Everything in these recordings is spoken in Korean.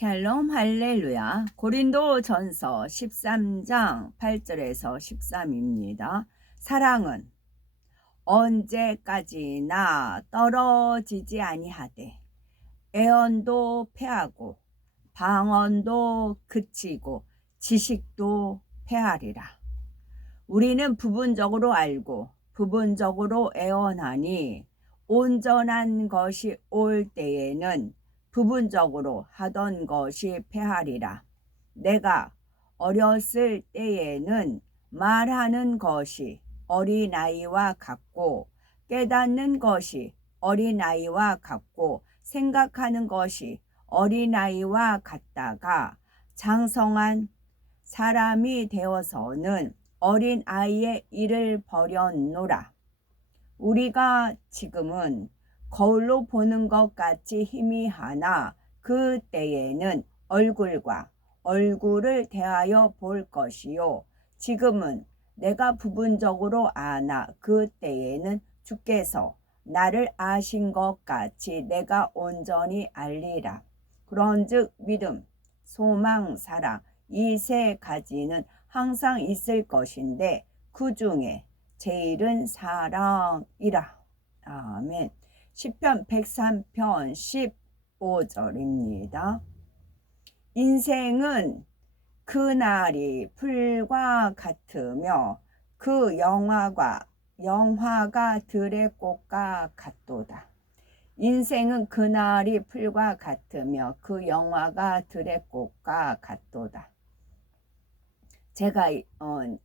샬롬 할렐루야. 고린도 전서 13장 8절에서 13입니다. 사랑은 언제까지나 떨어지지 아니하되 애언도 패하고 방언도 그치고 지식도 패하리라. 우리는 부분적으로 알고 부분적으로 애언하니 온전한 것이 올 때에는 부분적으로 하던 것이 패하리라. 내가 어렸을 때에는 말하는 것이 어린아이와 같고 깨닫는 것이 어린아이와 같고 생각하는 것이 어린아이와 같다가 장성한 사람이 되어서는 어린아이의 일을 버렸노라. 우리가 지금은 거울로 보는 것 같이 희미하나 그 때에는 얼굴과 얼굴을 대하여 볼 것이요. 지금은 내가 부분적으로 아나 그 때에는 주께서 나를 아신 것 같이 내가 온전히 알리라. 그런즉 믿음, 소망, 사랑 이 세 가지는 항상 있을 것인데 그 중에 제일은 사랑이라. 아멘. 시편 103편 15절입니다. 인생은 그날이 풀과 같으며 그 영화가 들의 꽃과 같도다. 인생은 그날이 풀과 같으며 그 영화가 들의 꽃과 같도다. 제가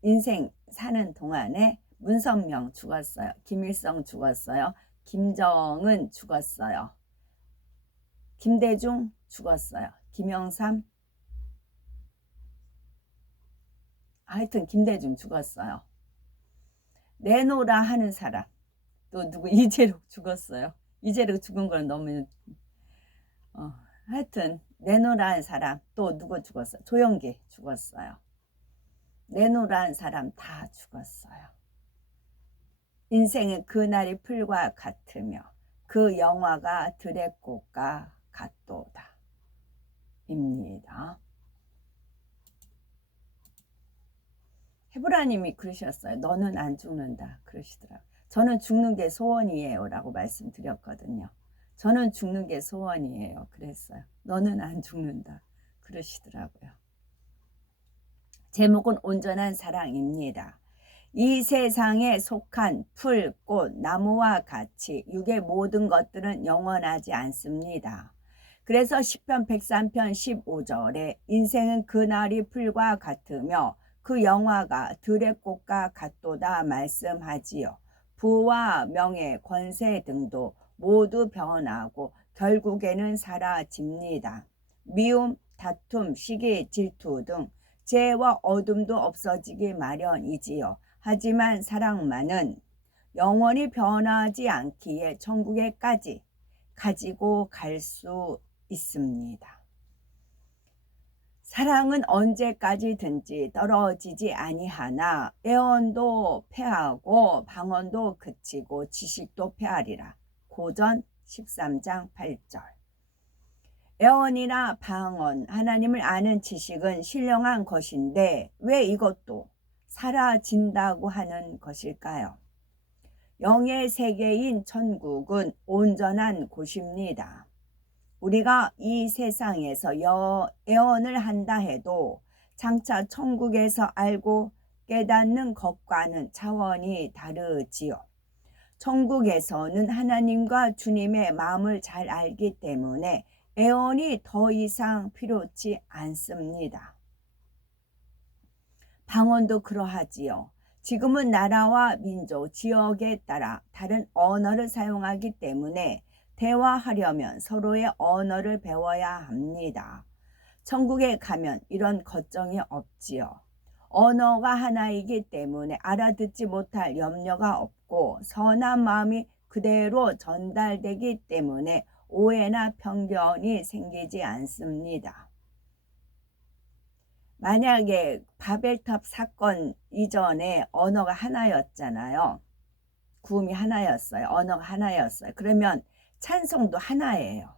인생 사는 동안에 문선명 죽었어요. 김일성 죽었어요. 김정은 죽었어요. 김대중 죽었어요. 김영삼 하여튼 김대중 죽었어요. 내노라 하는 사람 또 누구 이재록 죽었어요. 이재록 죽은 건 너무 하여튼 내노라 하는 사람 또 누구 죽었어요. 조영기 죽었어요. 내노라 하는 사람 다 죽었어요. 인생은 그날이 풀과 같으며 그 영화가 들의 꽃과 같도다 입니다. 헤브라님이 그러셨어요. 너는 안 죽는다 그러시더라고요. 저는 죽는 게 소원이에요 라고 말씀드렸거든요. 저는 죽는 게 소원이에요 그랬어요. 너는 안 죽는다 그러시더라고요. 제목은 온전한 사랑입니다. 이 세상에 속한 풀, 꽃, 나무와 같이 육의 모든 것들은 영원하지 않습니다. 그래서 시편 103편 15절에 인생은 그날이 풀과 같으며 그 영화가 들의 꽃과 같도다 말씀하지요. 부와 명예, 권세 등도 모두 변하고 결국에는 사라집니다. 미움, 다툼, 시기, 질투 등 죄와 어둠도 없어지기 마련이지요. 하지만 사랑만은 영원히 변하지 않기에 천국에까지 가지고 갈 수 있습니다. 사랑은 언제까지든지 떨어지지 아니하나 애언도 패하고 방언도 그치고 지식도 패하리라. 고전 13장 8절. 애언이나 방언, 하나님을 아는 지식은 신령한 것인데 왜 이것도 사라진다고 하는 것일까요? 영의 세계인 천국은 온전한 곳입니다. 우리가 이 세상에서 애언을 한다 해도 장차 천국에서 알고 깨닫는 것과는 차원이 다르지요. 천국에서는 하나님과 주님의 마음을 잘 알기 때문에 애언이 더 이상 필요치 않습니다. 방언도 그러하지요. 지금은 나라와 민족, 지역에 따라 다른 언어를 사용하기 때문에 대화하려면 서로의 언어를 배워야 합니다. 천국에 가면 이런 걱정이 없지요. 언어가 하나이기 때문에 알아듣지 못할 염려가 없고 선한 마음이 그대로 전달되기 때문에 오해나 편견이 생기지 않습니다. 만약에 바벨탑 사건 이전에 언어가 하나였잖아요. 구음이 하나였어요. 언어가 하나였어요. 그러면 찬송도 하나예요.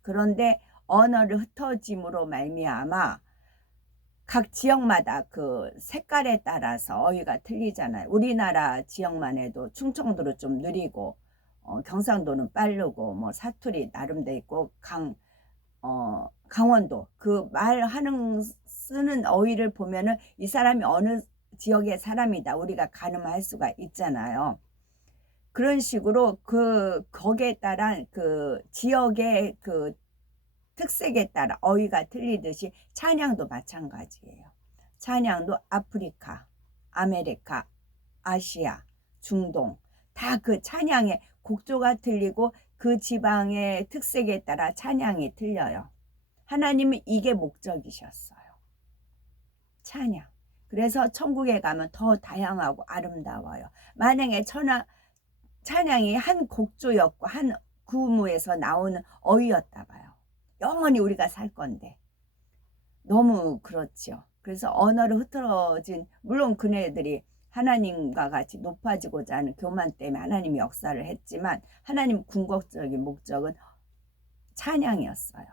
그런데 언어를 흩어짐으로 말미암아 각 지역마다 그 색깔에 따라서 어휘가 틀리잖아요. 우리나라 지역만 해도 충청도로 좀 느리고 경상도는 빠르고 뭐 사투리 나름대로 있고 강원도 그 말하는 쓰는 어휘를 보면은 이 사람이 어느 지역의 사람이다 우리가 가늠할 수가 있잖아요. 그런 식으로 거기에 따른 그 지역의 그 특색에 따라 어휘가 틀리듯이 찬양도 마찬가지예요. 찬양도 아프리카, 아메리카, 아시아, 중동 다 그 찬양의 곡조가 틀리고 그 지방의 특색에 따라 찬양이 틀려요. 하나님은 이게 목적이셨어요. 찬양. 그래서 천국에 가면 더 다양하고 아름다워요. 만약에 찬양이 한 곡조였고 한 구무에서 나오는 어휘였다 봐요. 영원히 우리가 살 건데 너무 그렇죠. 그래서 언어를 흐트러진 물론 그네들이 하나님과 같이 높아지고자 하는 교만 때문에 하나님이 역사를 했지만 하나님 궁극적인 목적은 찬양이었어요.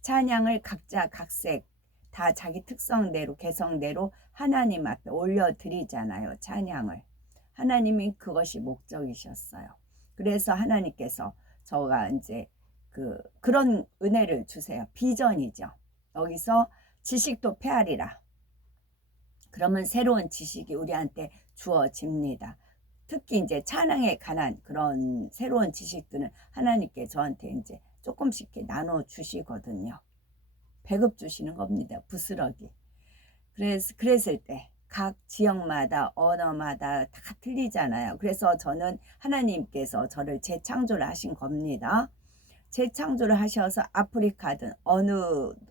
찬양을 각자 각색 다 자기 특성대로 개성대로 하나님 앞에 올려드리잖아요. 찬양을. 하나님이 그것이 목적이셨어요. 그래서 하나님께서 저가 이제 그런 은혜를 주세요. 비전이죠. 여기서 지식도 페아리라. 그러면 새로운 지식이 우리한테 주어집니다. 특히 이제 찬양에 관한 그런 새로운 지식들은 하나님께 저한테 이제 조금씩 나눠 주시거든요. 배급 주시는 겁니다. 부스러기. 그랬을 때 각 지역마다 언어마다 다 틀리잖아요. 그래서 저는 하나님께서 저를 재창조를 하신 겁니다. 재창조를 하셔서 아프리카든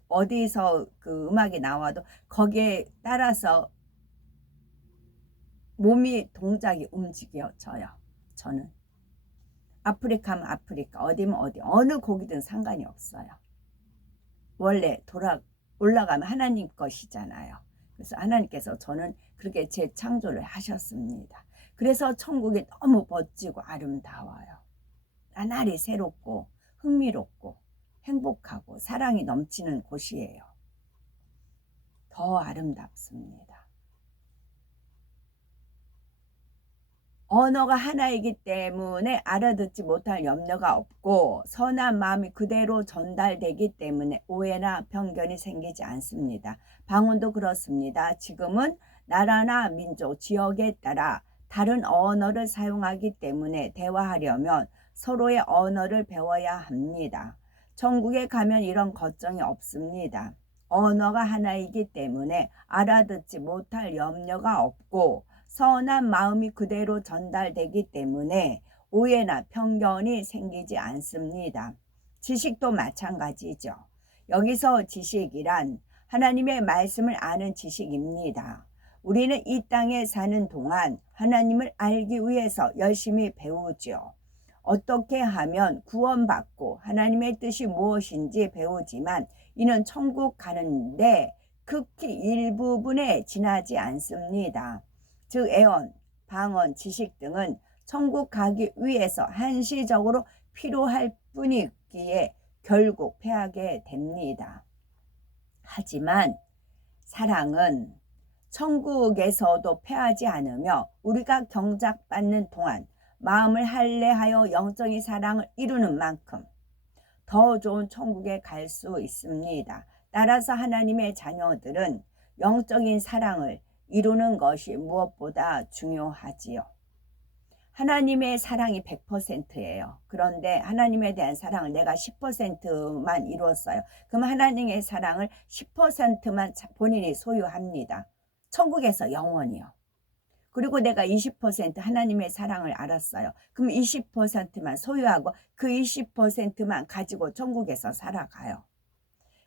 어디서 그 음악이 나와도 거기에 따라서 몸이 동작이 움직여져요. 저는 아프리카면 아프리카, 어디면 어디, 어느 곡이든 상관이 없어요. 원래 올라가면 하나님 것이잖아요. 그래서 하나님께서 저는 그렇게 재창조를 하셨습니다. 그래서 천국이 너무 멋지고 아름다워요. 나날이 새롭고 흥미롭고 행복하고 사랑이 넘치는 곳이에요. 더 아름답습니다. 언어가 하나이기 때문에 알아듣지 못할 염려가 없고 선한 마음이 그대로 전달되기 때문에 오해나 편견이 생기지 않습니다. 방언도 그렇습니다. 지금은 나라나 민족, 지역에 따라 다른 언어를 사용하기 때문에 대화하려면 서로의 언어를 배워야 합니다. 천국에 가면 이런 걱정이 없습니다. 언어가 하나이기 때문에 알아듣지 못할 염려가 없고 선한 마음이 그대로 전달되기 때문에 오해나 편견이 생기지 않습니다. 지식도 마찬가지죠. 여기서 지식이란 하나님의 말씀을 아는 지식입니다. 우리는 이 땅에 사는 동안 하나님을 알기 위해서 열심히 배우죠. 어떻게 하면 구원받고 하나님의 뜻이 무엇인지 배우지만 이는 천국 가는데 극히 일부분에 지나지 않습니다. 즉 애언, 방언, 지식 등은 천국 가기 위해서 한시적으로 필요할 뿐이기에 결국 패하게 됩니다. 하지만 사랑은 천국에서도 패하지 않으며 우리가 경작받는 동안 마음을 할례하여 영적인 사랑을 이루는 만큼 더 좋은 천국에 갈 수 있습니다. 따라서 하나님의 자녀들은 영적인 사랑을 이루는 것이 무엇보다 중요하지요. 하나님의 사랑이 100%예요. 그런데 하나님에 대한 사랑을 내가 10%만 이루었어요. 그럼 하나님의 사랑을 10%만 본인이 소유합니다. 천국에서 영원히요. 그리고 내가 20% 하나님의 사랑을 알았어요. 그럼 20%만 소유하고 그 20%만 가지고 천국에서 살아가요.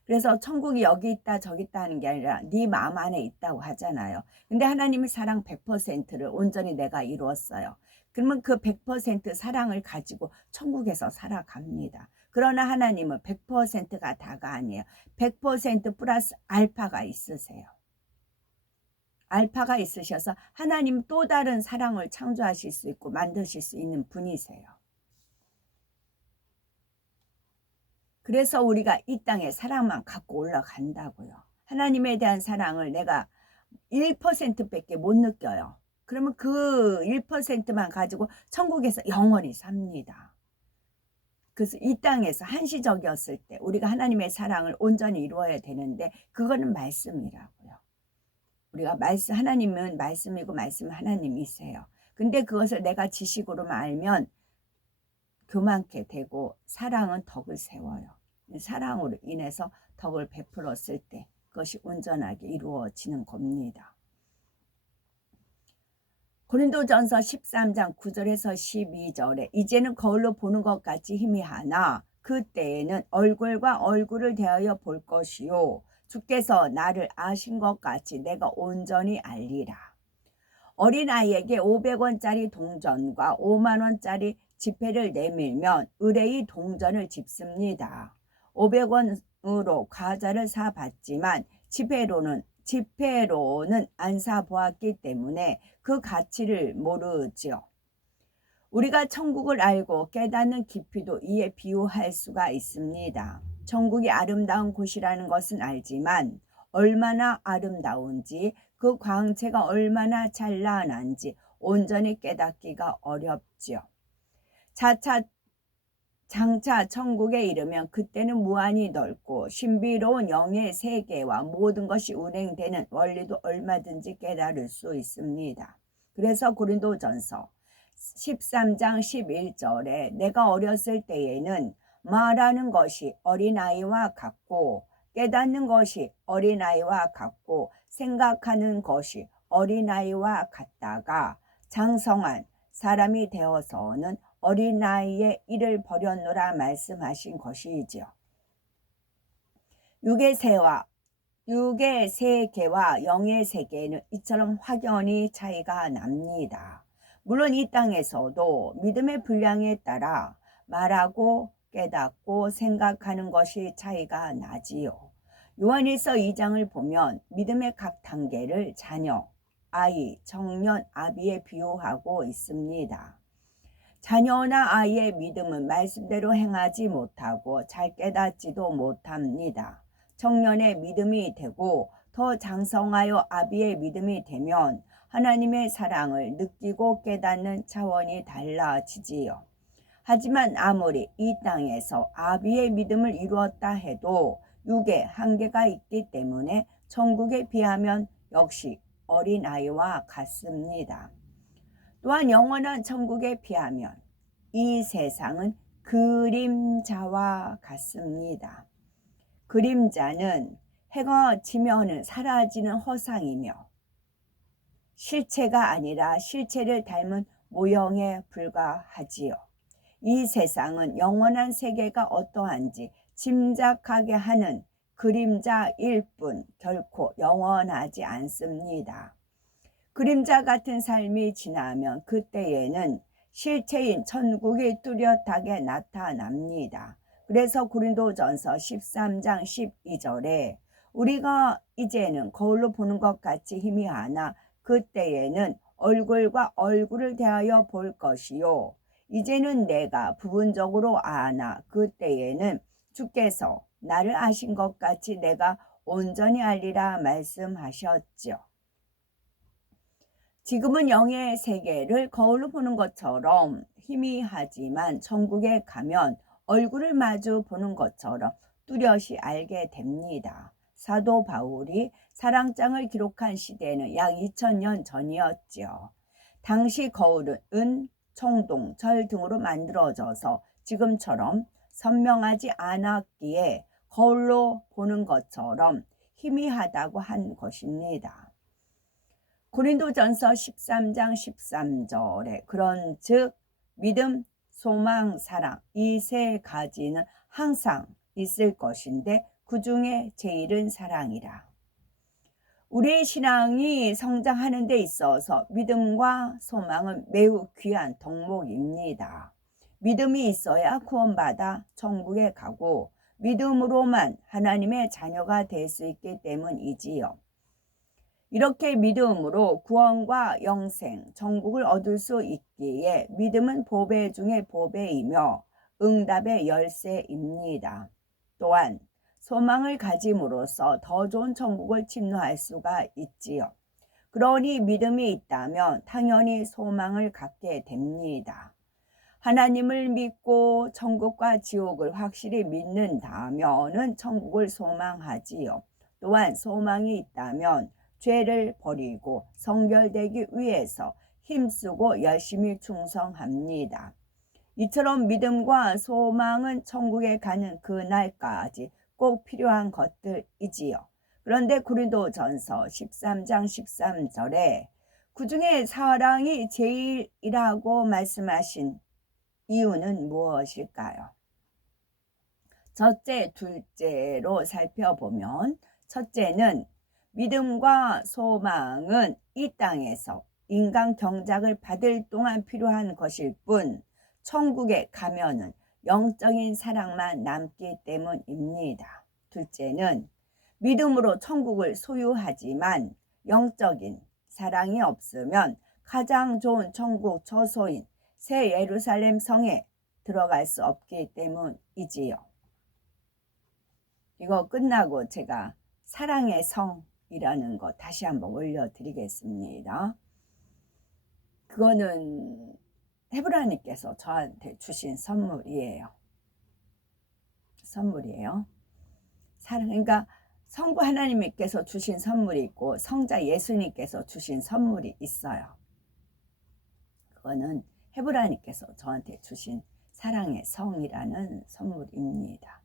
그래서 천국이 여기 있다 저기 있다 하는 게 아니라 네 마음 안에 있다고 하잖아요. 근데 하나님의 사랑 100%를 온전히 내가 이루었어요. 그러면 그 100% 사랑을 가지고 천국에서 살아갑니다. 그러나 하나님은 100%가 다가 아니에요. 100% 플러스 알파가 있으세요. 알파가 있으셔서 하나님 또 다른 사랑을 창조하실 수 있고 만드실 수 있는 분이세요. 그래서 우리가 이 땅에 사랑만 갖고 올라간다고요. 하나님에 대한 사랑을 내가 1%밖에 못 느껴요. 그러면 그 1%만 가지고 천국에서 영원히 삽니다. 그래서 이 땅에서 한시적이었을 때 우리가 하나님의 사랑을 온전히 이루어야 되는데 그거는 말씀이라고요. 우리가 하나님은 말씀이고 말씀은 하나님이세요. 근데 그것을 내가 지식으로만 알면 교만케 되고 사랑은 덕을 세워요. 사랑으로 인해서 덕을 베풀었을 때 그것이 온전하게 이루어지는 겁니다. 고린도전서 13장 9절에서 12절에 이제는 거울로 보는 것 같이 희미하나 그때에는 얼굴과 얼굴을 대하여 볼 것이요 주께서 나를 아신 것 같이 내가 온전히 알리라. 어린아이에게 500원짜리 동전과 5만원짜리 지폐를 내밀면 의뢰의 동전을 집습니다. 500원으로 과자를 사봤지만 지폐로는 안 사보았기 때문에 그 가치를 모르지요. 우리가 천국을 알고 깨닫는 깊이도 이에 비유할 수가 있습니다. 천국이 아름다운 곳이라는 것은 알지만 얼마나 아름다운지 그 광채가 얼마나 찬란한지 온전히 깨닫기가 어렵지요. 장차 천국에 이르면 그때는 무한히 넓고 신비로운 영의 세계와 모든 것이 운행되는 원리도 얼마든지 깨달을 수 있습니다. 그래서 고린도전서 13장 11절에 내가 어렸을 때에는 말하는 것이 어린아이와 같고 깨닫는 것이 어린아이와 같고 생각하는 것이 어린아이와 같다가 장성한 사람이 되어서는 어린아이의 일을 버렸노라 말씀하신 것이지요. 육의 세계와 영의 세계는 이처럼 확연히 차이가 납니다. 물론 이 땅에서도 믿음의 분량에 따라 말하고 깨닫고 생각하는 것이 차이가 나지요. 요한일서 2장을 보면 믿음의 각 단계를 자녀, 아이, 청년, 아비에 비유하고 있습니다. 자녀나 아이의 믿음은 말씀대로 행하지 못하고 잘 깨닫지도 못합니다. 청년의 믿음이 되고 더 장성하여 아비의 믿음이 되면 하나님의 사랑을 느끼고 깨닫는 차원이 달라지지요. 하지만 아무리 이 땅에서 아비의 믿음을 이루었다 해도 육에 한계가 있기 때문에 천국에 비하면 역시 어린아이와 같습니다. 또한 영원한 천국에 비하면 이 세상은 그림자와 같습니다. 그림자는 해가 지면은 사라지는 허상이며 실체가 아니라 실체를 닮은 모형에 불과하지요. 이 세상은 영원한 세계가 어떠한지 짐작하게 하는 그림자일 뿐 결코 영원하지 않습니다. 그림자 같은 삶이 지나면 그때에는 실체인 천국이 뚜렷하게 나타납니다. 그래서 고린도전서 13장 12절에 우리가 이제는 거울로 보는 것 같이 희미하나 그때에는 얼굴과 얼굴을 대하여 볼 것이요 이제는 내가 부분적으로 아나 그때에는 주께서 나를 아신 것 같이 내가 온전히 알리라 말씀하셨죠. 지금은 영의 세계를 거울로 보는 것처럼 희미하지만 천국에 가면 얼굴을 마주 보는 것처럼 뚜렷이 알게 됩니다. 사도 바울이 사랑장을 기록한 시대는 약 2000년 전이었죠. 당시 거울은 은, 청동, 절 등으로 만들어져서 지금처럼 선명하지 않았기에 거울로 보는 것처럼 희미하다고 한 것입니다. 고린도전서 13장 13절에 그런즉 믿음, 소망, 사랑 이 세 가지는 항상 있을 것인데 그 중에 제일은 사랑이라. 우리의 신앙이 성장하는 데 있어서 믿음과 소망은 매우 귀한 덕목입니다. 믿음이 있어야 구원받아 천국에 가고 믿음으로만 하나님의 자녀가 될 수 있기 때문이지요. 이렇게 믿음으로 구원과 영생, 천국을 얻을 수 있기에 믿음은 보배 중에 보배이며 응답의 열쇠입니다. 또한 소망을 가짐으로써 더 좋은 천국을 침노할 수가 있지요. 그러니 믿음이 있다면 당연히 소망을 갖게 됩니다. 하나님을 믿고 천국과 지옥을 확실히 믿는다면은 천국을 소망하지요. 또한 소망이 있다면 죄를 버리고 성결되기 위해서 힘쓰고 열심히 충성합니다. 이처럼 믿음과 소망은 천국에 가는 그날까지 꼭 필요한 것들이지요. 그런데 고린도전서 13장 13절에 그중에 사랑이 제일이라고 말씀하신 이유는 무엇일까요? 첫째, 둘째로 살펴보면 첫째는 믿음과 소망은 이 땅에서 인간 경작을 받을 동안 필요한 것일 뿐 천국에 가면은 영적인 사랑만 남기 때문입니다. 둘째는 믿음으로 천국을 소유하지만 영적인 사랑이 없으면 가장 좋은 천국 처소인 새 예루살렘 성에 들어갈 수 없기 때문이지요. 이거 끝나고 제가 사랑의 성이라는 거 다시 한번 올려드리겠습니다. 그거는 헤브라님께서 저한테 주신 선물이에요. 그러니까 성부 하나님께서 주신 선물이 있고 성자 예수님께서 주신 선물이 있어요. 그거는 헤브라님께서 저한테 주신 사랑의 성이라는 선물입니다.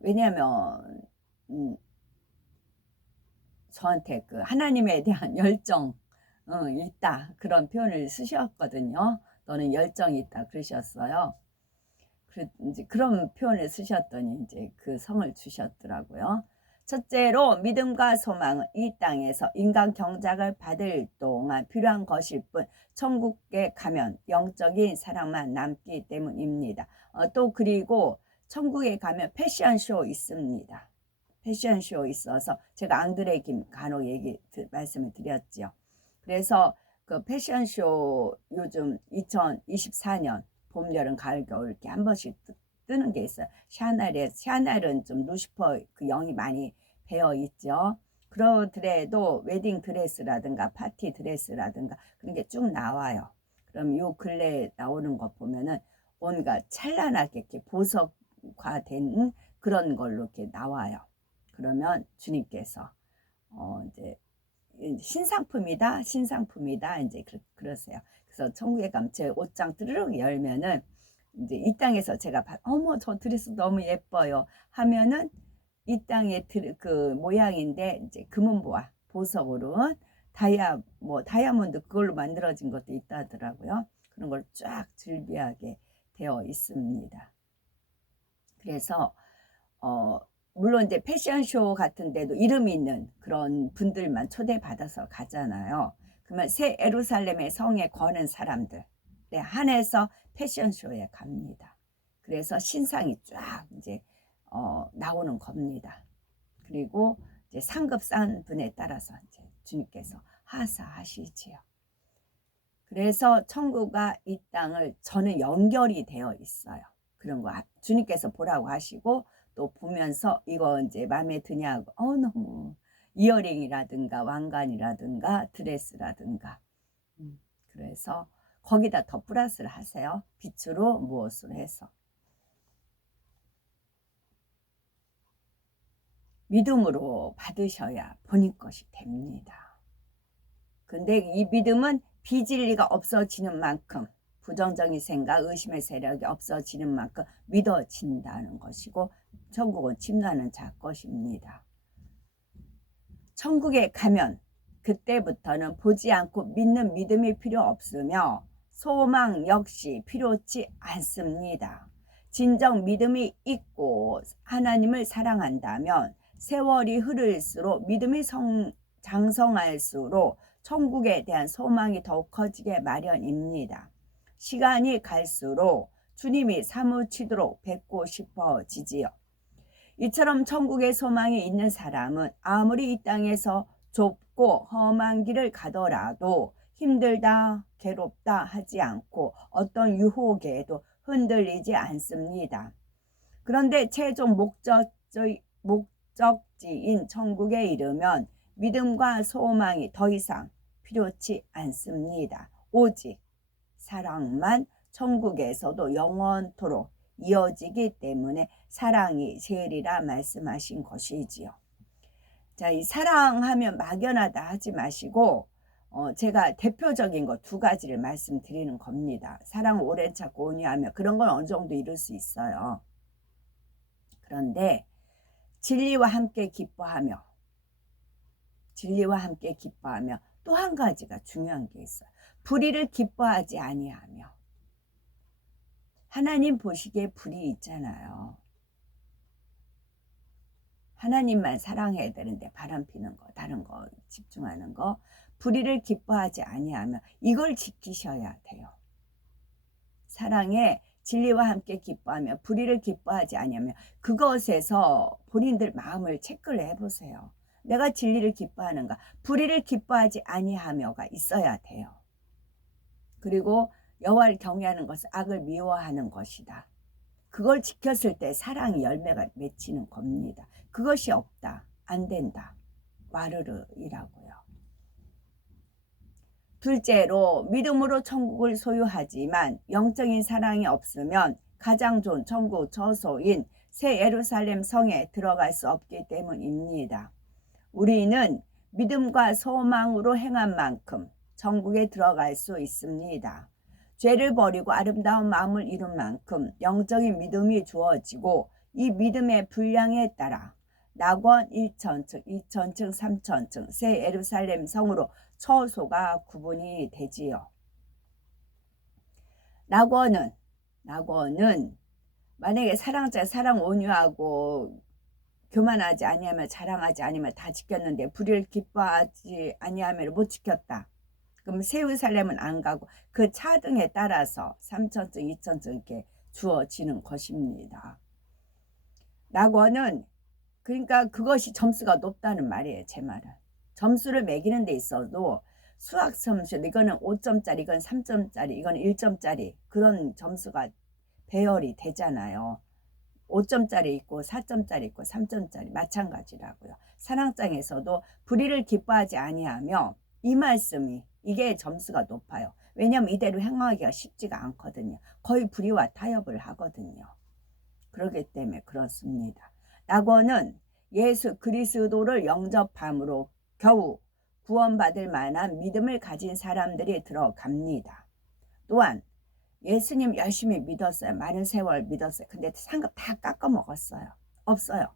왜냐하면 저한테 그 하나님에 대한 열정 있다 그런 표현을 쓰셨거든요. 너는 열정이 있다 그러셨어요. 이제 그런 표현을 쓰셨더니 이제 그 성을 주셨더라고요. 첫째로 믿음과 소망은 이 땅에서 인간 경작을 받을 동안 필요한 것일 뿐 천국에 가면 영적인 사랑만 남기 때문입니다. 또 그리고 천국에 가면 패션쇼 있습니다. 패션쇼 있어서 제가 앙드레 김 간혹 말씀을 드렸죠. 그래서 그 패션쇼 요즘 2024년 봄, 여름, 가을, 겨울 이렇게 한 번씩 뜨는 게 있어요. 샤넬은 좀 루시퍼 그 영이 많이 배어 있죠. 그러더라도 웨딩 드레스라든가 파티 드레스라든가 그런 게 쭉 나와요. 그럼 요 근래 나오는 거 보면은 온갖 찬란하게 이렇게 보석화된 그런 걸로 이렇게 나와요. 그러면 주님께서 이제 신상품이다 이제 그러세요. 그래서 천국에 가면 제 옷장 뚜르륵 열면은 이제 이 땅에서 제가 어머 저 드레스 너무 예뻐요 하면은 이 땅의 그 모양인데 이제 금은보화 보석으로 다이아몬드 그걸로 만들어진 것도 있다더라고요. 그런 걸 쫙 즐비하게 되어 있습니다. 그래서 물론 이제 패션쇼 같은 데도 이름 있는 그런 분들만 초대받아서 가잖아요. 그러면 새 예루살렘의 성에 거는 사람들 한해서 패션쇼에 갑니다. 그래서 신상이 쫙 이제 나오는 겁니다. 그리고 이제 상급 싼 분에 따라서 이제 주님께서 하사하시지요. 그래서 천국과 이 땅을 저는 연결이 되어 있어요. 그런 거 주님께서 보라고 하시고 또 보면서 이거 이제 마음에 드냐고 너무 이어링이라든가 왕관이라든가 드레스라든가 그래서 거기다 더 플러스를 하세요. 빛으로 무엇으로 해서 믿음으로 받으셔야 본인 것이 됩니다. 근데 이 믿음은 비진리가 없어지는 만큼 부정적인 생각, 의심의 세력이 없어지는 만큼 믿어진다는 것이고 천국은 침노하는 자 것입니다. 천국에 가면 그때부터는 보지 않고 믿는 믿음이 필요 없으며 소망 역시 필요치 않습니다. 진정 믿음이 있고 하나님을 사랑한다면 세월이 흐를수록 믿음이 장성할수록 천국에 대한 소망이 더욱 커지게 마련입니다. 시간이 갈수록 주님이 사무치도록 뵙고 싶어지지요. 이처럼 천국의 소망이 있는 사람은 아무리 이 땅에서 좁고 험한 길을 가더라도 힘들다, 괴롭다 하지 않고 어떤 유혹에도 흔들리지 않습니다. 그런데 최종 목적지인 천국에 이르면 믿음과 소망이 더 이상 필요치 않습니다. 오직 사랑만 천국에서도 영원토록 이어지기 때문에 사랑이 제일이라 말씀하신 것이지요. 자, 이 사랑하면 막연하다 하지 마시고 제가 대표적인 거 두 가지를 말씀드리는 겁니다. 사랑 오래 찾고 온유하며 그런 건 어느 정도 이룰 수 있어요. 그런데 진리와 함께 기뻐하며 또 한 가지가 중요한 게 있어요. 불의를 기뻐하지 아니하며. 하나님 보시기에 불이 있잖아요. 하나님만 사랑해야 되는데 바람피는 거, 다른 거 집중하는 거, 불의를 기뻐하지 아니하며 이걸 지키셔야 돼요. 사랑에 진리와 함께 기뻐하며 불의를 기뻐하지 아니하며 그것에서 본인들 마음을 체크를 해보세요. 내가 진리를 기뻐하는가, 불의를 기뻐하지 아니하며가 있어야 돼요. 그리고 여호와를 경외하는 것은 악을 미워하는 것이다. 그걸 지켰을 때 사랑이 열매가 맺히는 겁니다. 그것이 없다, 안 된다, 와르르이라고요. 둘째로 믿음으로 천국을 소유하지만 영적인 사랑이 없으면 가장 좋은 천국 저소인 새 예루살렘 성에 들어갈 수 없기 때문입니다. 우리는 믿음과 소망으로 행한 만큼 천국에 들어갈 수 있습니다. 죄를 버리고 아름다운 마음을 이룬 만큼 영적인 믿음이 주어지고 이 믿음의 분량에 따라 낙원 1천층, 2천층, 3천층 새 예루살렘 성으로 처소가 구분이 되지요. 낙원은 만약에 사랑 온유하고 교만하지 아니하며 자랑하지 아니하며 다 지켰는데 불의를 기뻐하지 아니하며 못 지켰다. 그럼 새 예루살렘은 안 가고 그 차등에 따라서 3천층, 2천층 이렇게 주어지는 것입니다. 낙원은 그러니까 그것이 점수가 높다는 말이에요. 제 말은. 점수를 매기는 데 있어도 수학 점수 이거는 5점짜리 이건 3점짜리 이건 1점짜리 그런 점수가 배열이 되잖아요. 5점짜리 있고 4점짜리 있고 3점짜리 마찬가지라고요. 사랑장에서도 불의를 기뻐하지 아니하며 이 말씀이 이게 점수가 높아요. 왜냐하면 이대로 행하기가 쉽지가 않거든요. 거의 불의와 타협을 하거든요. 그렇기 때문에 그렇습니다. 낙원은 예수 그리스도를 영접함으로 겨우 구원받을 만한 믿음을 가진 사람들이 들어갑니다. 또한 예수님 열심히 믿었어요. 많은 세월 믿었어요. 근데 상급 다 깎아 먹었어요. 없어요.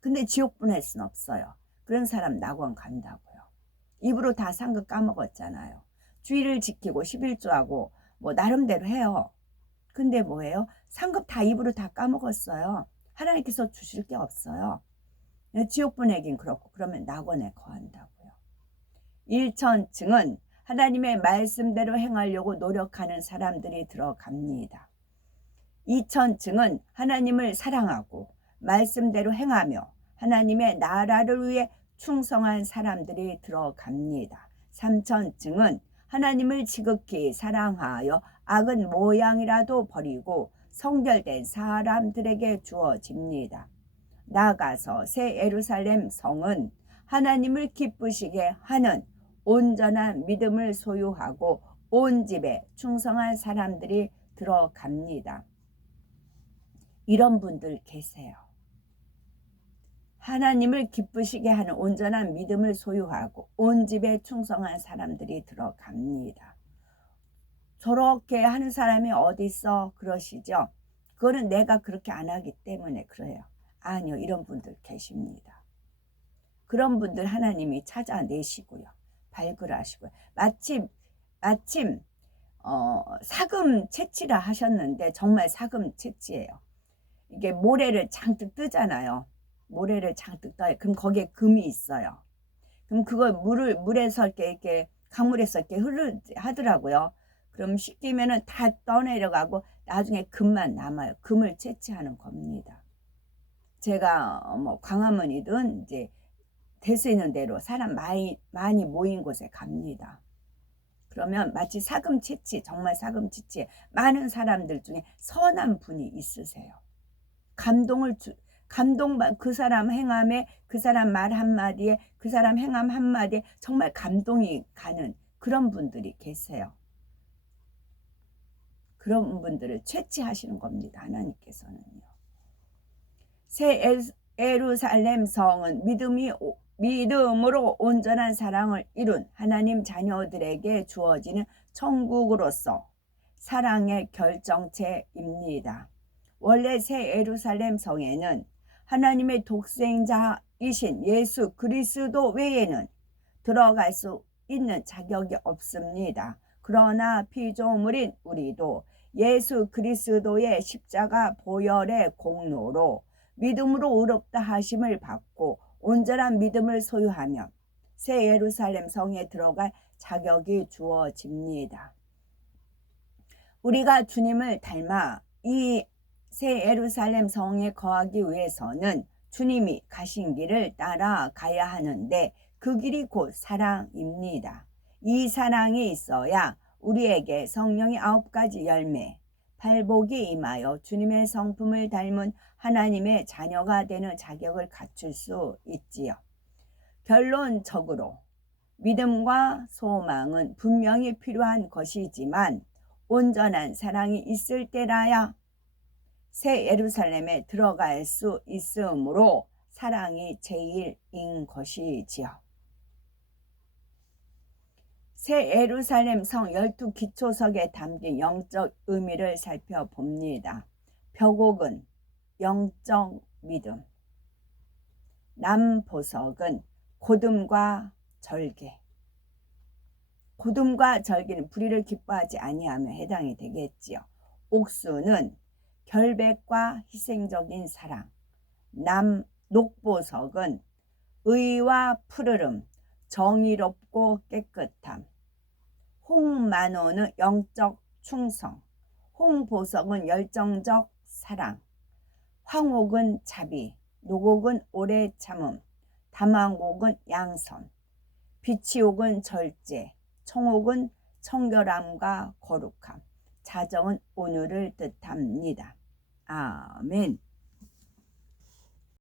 근데 지옥 보낼 순 없어요. 그런 사람 낙원 간다고요. 입으로 다 상급 까먹었잖아요. 주의를 지키고 11조하고 뭐 나름대로 해요. 근데 뭐예요? 상급 다 입으로 다 까먹었어요. 하나님께서 주실 게 없어요. 지옥 보내긴 그렇고 그러면 낙원에 거한다고요. 1천층은 하나님의 말씀대로 행하려고 노력하는 사람들이 들어갑니다. 2천층은 하나님을 사랑하고 말씀대로 행하며 하나님의 나라를 위해 충성한 사람들이 들어갑니다. 3천층은 하나님을 지극히 사랑하여 악은 모양이라도 버리고 성결된 사람들에게 주어집니다. 나아가서 새 예루살렘 성은 하나님을 기쁘시게 하는 온전한 믿음을 소유하고 온 집에 충성한 사람들이 들어갑니다. 이런 분들 계세요. 하나님을 기쁘시게 하는 온전한 믿음을 소유하고 온 집에 충성한 사람들이 들어갑니다. 저렇게 하는 사람이 어디 있어? 그러시죠? 그거는 내가 그렇게 안 하기 때문에 그래요. 아니요, 이런 분들 계십니다. 그런 분들 하나님이 찾아내시고요. 발굴하시고요. 마침 사금 채취라 하셨는데 정말 사금 채취예요. 이게 모래를 장뜩 뜨잖아요. 모래를 장뜩 떠요. 그럼 거기에 금이 있어요. 그럼 그걸 물에서 이렇게 강물에서 이렇게 하더라고요. 그럼 씻기면은 다 떠내려가고 나중에 금만 남아요. 금을 채취하는 겁니다. 제가 뭐 광화문이든 이제 될 수 있는 대로 사람 많이 모인 곳에 갑니다. 그러면 마치 사금 채취, 정말 사금 채취 많은 사람들 중에 선한 분이 있으세요. 그 사람 행함에, 그 사람 말 한마디에, 그 사람 행함 한마디에 정말 감동이 가는 그런 분들이 계세요. 그런 분들을 채취하시는 겁니다. 하나님께서는요. 새 예루살렘 성은 믿음으로 온전한 사랑을 이룬 하나님 자녀들에게 주어지는 천국으로서 사랑의 결정체입니다. 원래 새 예루살렘 성에는 하나님의 독생자이신 예수 그리스도 외에는 들어갈 수 있는 자격이 없습니다. 그러나 피조물인 우리도 예수 그리스도의 십자가 보혈의 공로로 믿음으로 의롭다 하심을 받고 온전한 믿음을 소유하면 새 예루살렘 성에 들어갈 자격이 주어집니다. 우리가 주님을 닮아 이 새 예루살렘 성에 거하기 위해서는 주님이 가신 길을 따라가야 하는데 그 길이 곧 사랑입니다. 이 사랑이 있어야 우리에게 성령의 9가지 열매, 팔복이 임하여 주님의 성품을 닮은 하나님의 자녀가 되는 자격을 갖출 수 있지요. 결론적으로 믿음과 소망은 분명히 필요한 것이지만 온전한 사랑이 있을 때라야 새 예루살렘에 들어갈 수 있으므로 사랑이 제일인 것이지요. 새 예루살렘 성 12기초석에 담긴 영적 의미를 살펴봅니다. 벽옥은 영적 믿음, 남보석은 고듬과 절개. 고듬과 절개는 불의를 기뻐하지 아니하며 해당이 되겠지요. 옥수는 결백과 희생적인 사랑, 녹보석은 의와 푸르름, 정의롭고 깨끗함, 홍만호는 영적 충성, 홍보석은 열정적 사랑, 황옥은 자비, 녹옥은 오래 참음, 담황옥은 양선, 비치옥은 절제, 청옥은 청결함과 거룩함, 자정은 온유를 뜻합니다. 아멘.